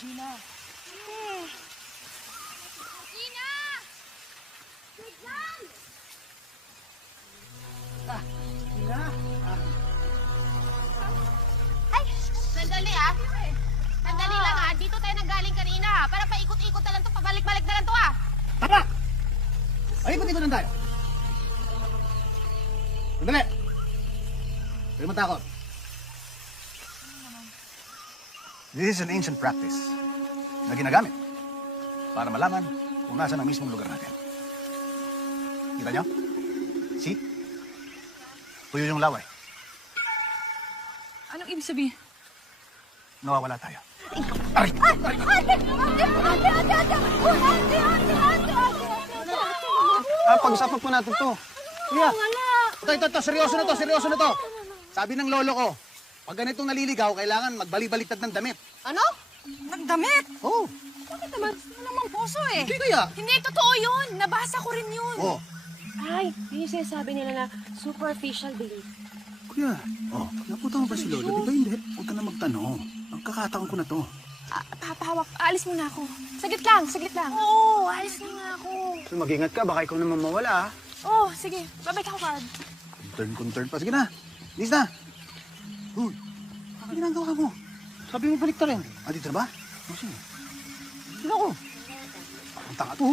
Gina! Gina! Wait lang! Gina! Ay! Sandali Sandali lang Dito tayo nanggaling kanina Para paikot-ikot na lang to, pabalik-balik na lang to Tama! Ay, ikot-ikot lang tayo. Sandali! Huwag matakot. This is an ancient practice na ginagamit para malaman kung nasaan ang mismong lugar natin. Kita nyo? See? Tuyo yung laway. Anong ibig sabihin? Nawawala tayo. Aray! Pag-usapan po natin to. Kuya, ito, seryoso na to. Sabi ng lolo ko, pag ganitong naliligaw, kailangan magbalik-baliktad ng damit. Ano? Nagdamit? Oh, Bakit naman? Ano namang puso eh? hindi kaya? Hindi, totoo yun! Nabasa ko rin yun! Oh, Ay, yun yung sinasabi nila na superficial belief. kuya, napunta mo ba si lolo? Di ba hindi? Huwag ka na magtanong. Magkakataon ko na to. Papahawak. Alis muna ako. Saglit lang. Oo, alis na nga ako. So mag-ingat ka, baka ikaw naman mawala. Oh, sige. Babalik ako, Carl. Turn pa. Sige na. Liz na. Uy, ano ginagawa mo? Sabi mo balik ta rin. Dito na ba? Sige. Sige ako. Ang tanga to.